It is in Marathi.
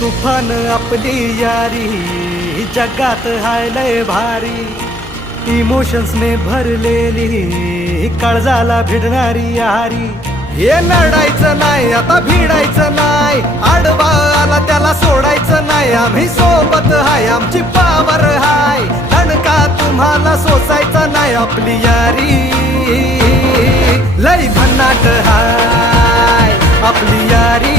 तुफान आपली यारी जगात हाय लय भारी, इमोशन्स ने भरलेली काळजाला भिडणारी यारी. हे लढायचं नाही आता भिडायचं नाही, आडवा आला त्याला सोडायचं नाही. आम्ही सोबत हाय आमची पावर हाय, दणका तुम्हाला सोसायचा नाही. आपली यारी लय भन्नाट हाय, आपली यारी